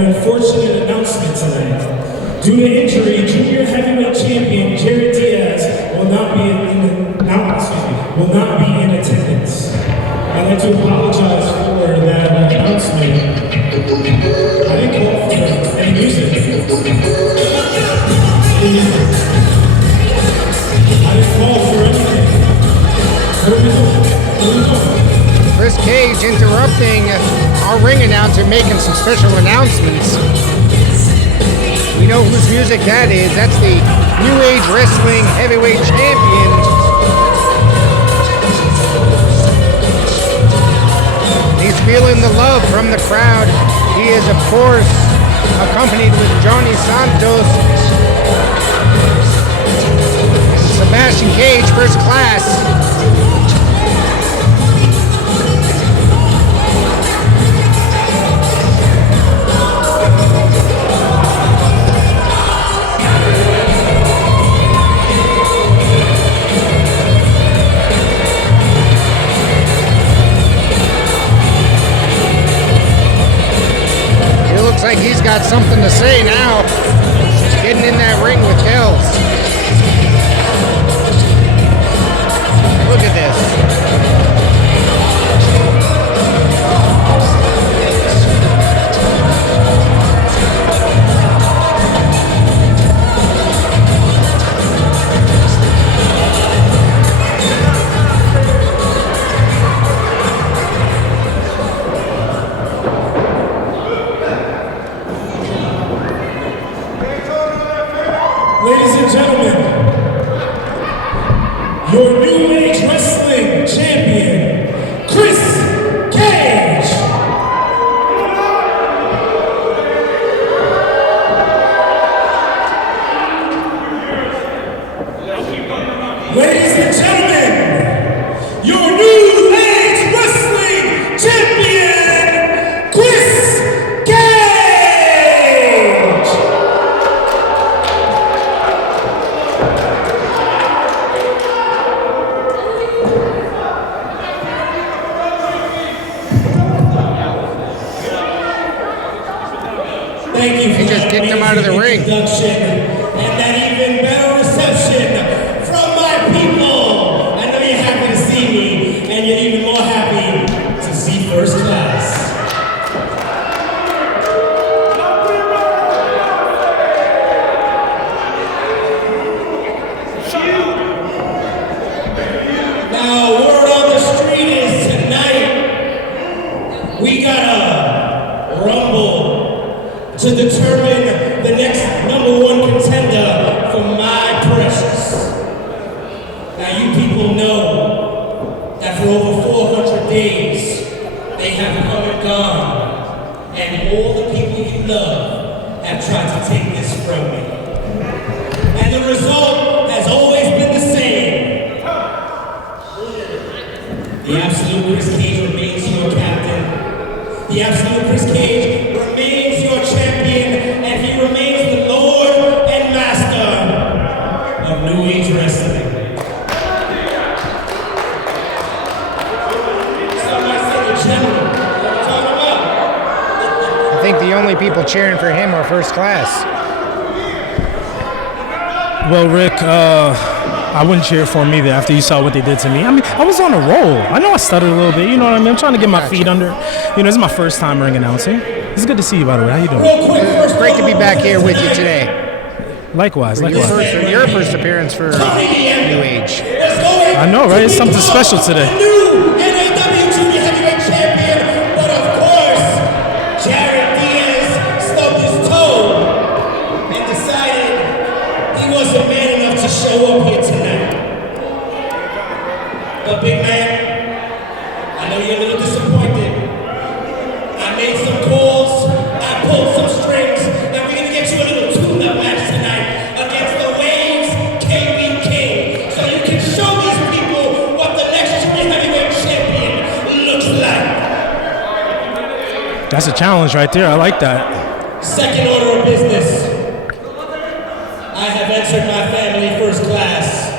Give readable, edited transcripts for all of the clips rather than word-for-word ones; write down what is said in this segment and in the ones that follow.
an unfortunate announcement tonight. Due to injury, junior heavyweight champion Jared Diaz will not be in attendance. I'd like to apologize for that announcement. I didn't call for any music. I didn't call for anything. Kris Kage interrupting our ring announcer, making some special announcements. We know whose music that is. That's the New Age Wrestling Heavyweight Champion. He's feeling the love from the crowd. He is, of course, accompanied with Johnny Santos and Sebastian Cage, first class. Looks like he's got something to say now. He's getting in that ring with Hills. Look at this. Ladies and gentlemen, your New Age Wrestling Champion, Kris Kage. Ladies and gentlemen, your New Age Wrestling Champion, Kris Kage. Thank you for He just kicked him out of the ring. Introduction and that even better reception from my people. I know you're happy to see me, and you're even more happy to see first class. Now, word on the street is tonight we got a rumble to determine the next #1 contender for my precious. Now you people know that for over 400 days, they have come and gone, and all the people you love have tried to take this from me. And the result has always been the same. The absolute Kris Kage remains your captain. The absolute Kris Kage remains your champion, and he remains the Lord and Master of New Age Wrestling. Somebody say the general. What I'm talking about. I think the only people cheering for him are first class. Well, Rick, I wouldn't cheer for him either after you saw what they did to me. I mean, I was on a roll. I know I stuttered a little bit, you know what I mean? I'm trying to get my feet under. You know, this is my first time ring announcing. It's good to see you, by the way. How you doing? It's great to be back here with you today. Likewise. Your first appearance for New Age. I know, right? It's something special today. New NAW Junior Heavyweight Champion, but of course, Jared Diaz stubbed his toe and decided he wasn't man enough to show up here tonight. But big man, I know you're a little disappointed. I made some calls, I pulled some strings, and we're gonna get you a little tune-up match tonight against the Waves KB King, so you can show these people what the next Junior Heavyweight Champion looks like. That's a challenge right there. I like that. Second order of business. I have entered my family first class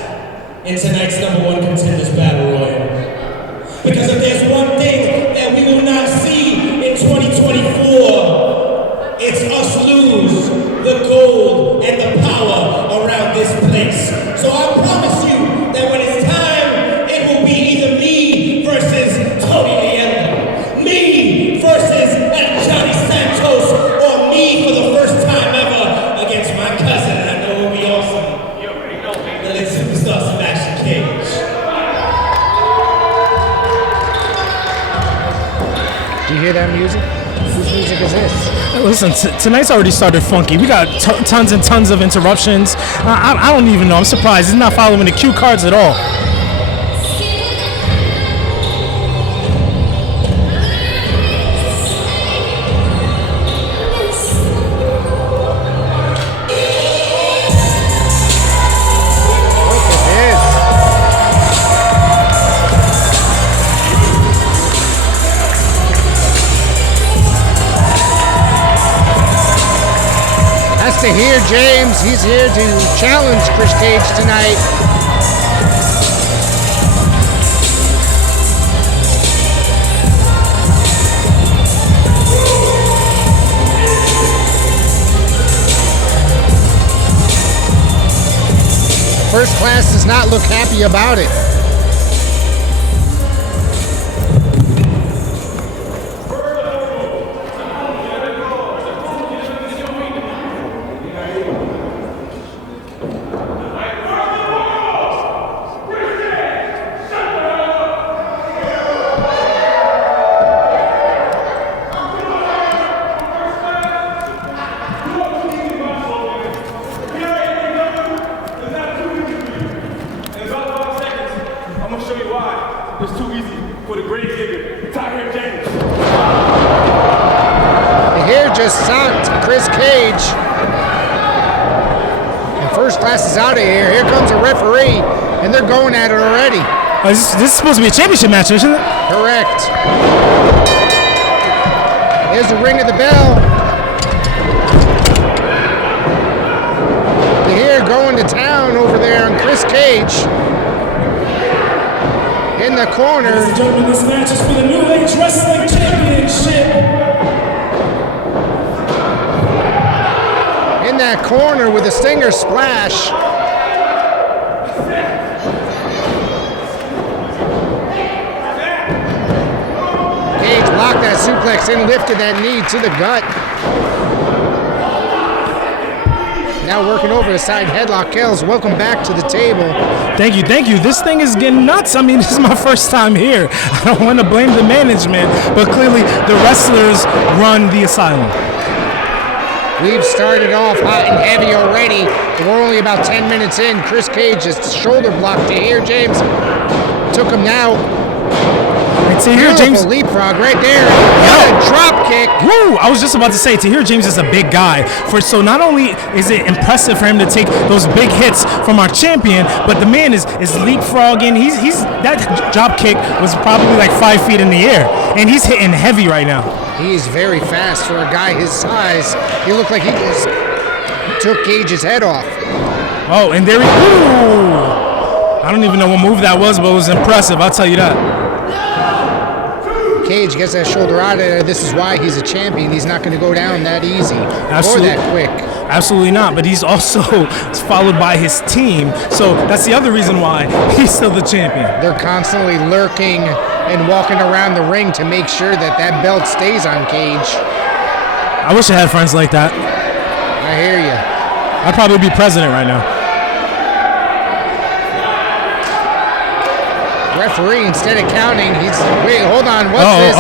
in tonight's #1 Contenders Battle Royal. Because if there's one thing that we will not see in 2024, it's Do you hear that music? Whose music is this? Listen, tonight's already started funky. We got tons and tons of interruptions. I don't even know. I'm surprised. He's not following the cue cards at all. Tahir James, he's here to challenge Kris Kage tonight. First Class does not look happy about it. It's too easy for the grave digger, Tahir James. Tahir just socked Kris Kage. And First Class is out of here. Here comes a referee, and they're going at it already. This is supposed to be a championship match, isn't it? Correct. There's the ring of the bell. Tahir going to town over there on Kris Kage. In the corner. Ladies and gentlemen, this match is for the New Age Wrestling Championship. In that corner with a stinger splash. Kage blocked that suplex and lifted that knee to the gut. Now working over the side headlock. Kells, welcome back to the table. Thank you, thank you. This thing is getting nuts. I mean, this is my first time here. I don't want to blame the management, but clearly the wrestlers run the asylum. We've started off hot and heavy already. We're only about 10 minutes in. Kris Kage just shoulder blocked Tahir James. Took him now. Tahir James leapfrog right there. What a drop kick. Woo! I was just about to say, Tahir James is a big guy. So not only is it impressive for him to take those big hits from our champion, but the man is leapfrogging. He's that drop kick was probably like 5 feet in the air, and he's hitting heavy right now. He's very fast for a guy his size. He looked like he just took Cage's head off. Oh, and there he. Ooh! I don't even know what move that was, but it was impressive. I'll tell you that. Kage gets that shoulder out of there. This is why he's a champion. He's not going to go down that easy or that quick. Absolutely not. But he's also followed by his team. So that's the other reason why he's still the champion. They're constantly lurking and walking around the ring to make sure that that belt stays on Kage. I wish I had friends like that. I hear you. I'd probably be president right now. Referee, instead of counting, wait, hold on, what's this?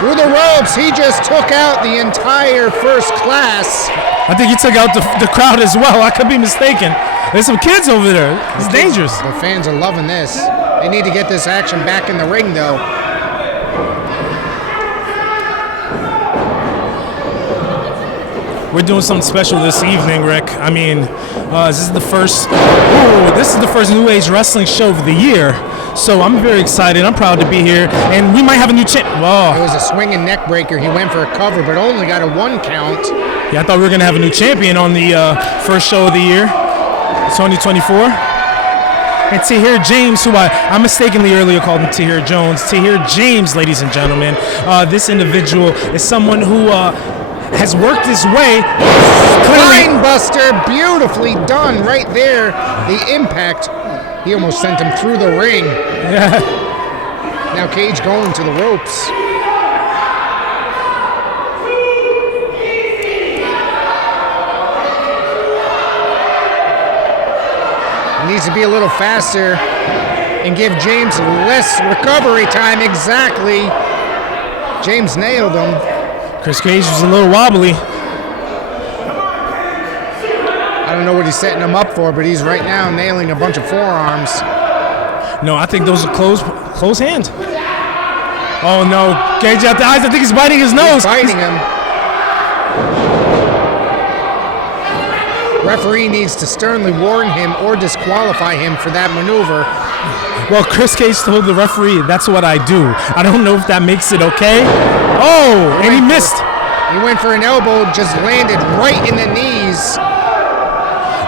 Through the ropes, he just took out the entire First Class. I think he took out the crowd as well. I could be mistaken. There's some kids over there. It's dangerous. The fans are loving this. They need to get this action back in the ring, though. We're doing something special this evening, Rick. I mean, this is the first New Age Wrestling show of the year. So I'm very excited. I'm proud to be here, and we might have a new champ. It was a swinging neck breaker. He went for a cover, but only got a 1 count. Yeah, I thought we were gonna have a new champion on the first show of the year, 2024. And Tahir James, who I mistakenly earlier called him Tahir Jones. Tahir James, ladies and gentlemen. This individual is someone who has worked his way. Line buster, beautifully done right there. The impact. He almost sent him through the ring. Yeah. Now Kage going to the ropes. He needs to be a little faster and give James less recovery time. Exactly. James nailed him. Kris Kage was a little wobbly. I don't know what he's setting him up for, but he's right now nailing a bunch of forearms. No, I think those are close hands. Oh no, Kage out the eyes. I think he's biting his nose. He's biting him. Referee needs to sternly warn him or disqualify him for that maneuver. Well, Kris Kage told the referee, that's what I do. I don't know if that makes it okay. Oh, and he missed. He went for an elbow, just landed right in the knees.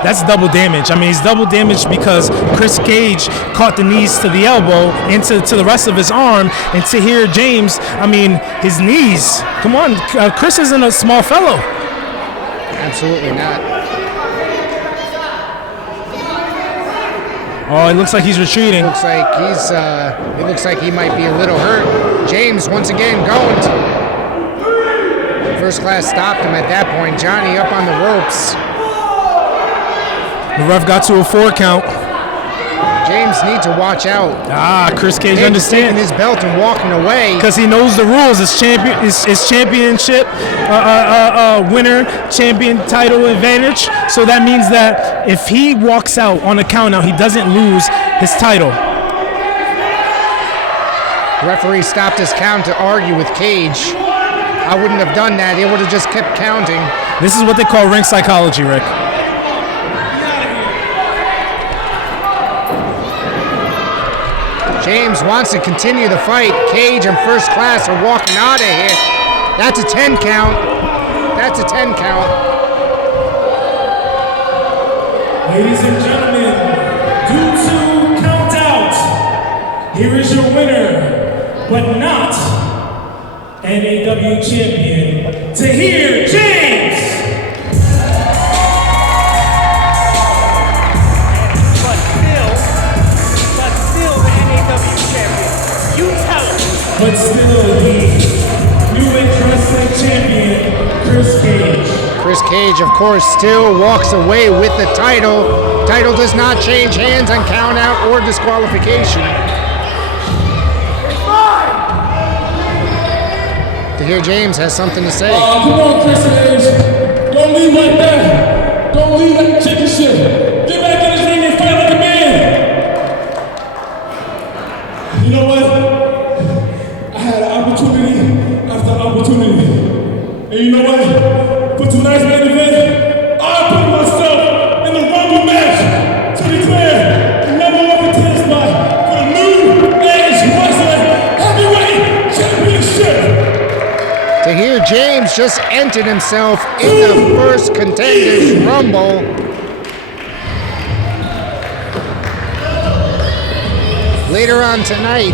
That's double damage. I mean, he's double damaged because Kris Kage caught the knees to the elbow and to the rest of his arm. And Tahir James, I mean, his knees. Come on, Kris isn't a small fellow. Absolutely not. Oh, it looks like he's retreating. It looks like he might be a little hurt. James once again going. First Class stopped him at that point. Johnny up on the ropes. The ref got to a 4 count. James needs to watch out. Kris Kage James understands. taking his belt and walking away. Because he knows the rules. It's championship winner, champion title advantage. So that means that if he walks out on a count out, he doesn't lose his title. The referee stopped his count to argue with Cage. I wouldn't have done that. He would have just kept counting. This is what they call ring psychology, Rick. James wants to continue the fight. Cage and First Class are walking out of here. That's a 10 count. That's a 10 count. Ladies and gentlemen, due to count out, here is your winner, but not NAW champion, Tahir James. But still the NAW champion. You tell him. But still the New Age Wrestling champion, Kris Kage. Kris Kage, of course, still walks away with the title. Title does not change hands on count out or disqualification. Tahir James has something to say. Come on, Kris Kage. Don't leave like that. Don't leave like chicken shit. Get back in this ring and fight like a man. You know what? I had opportunity after opportunity. And you know what? For tonight's main event, I put myself in the Rumble match to declare the number 1 contender spot for the New Age Wrestling Heavyweight Championship. Tahir James just entered himself in the first Contenders Rumble. Later on tonight,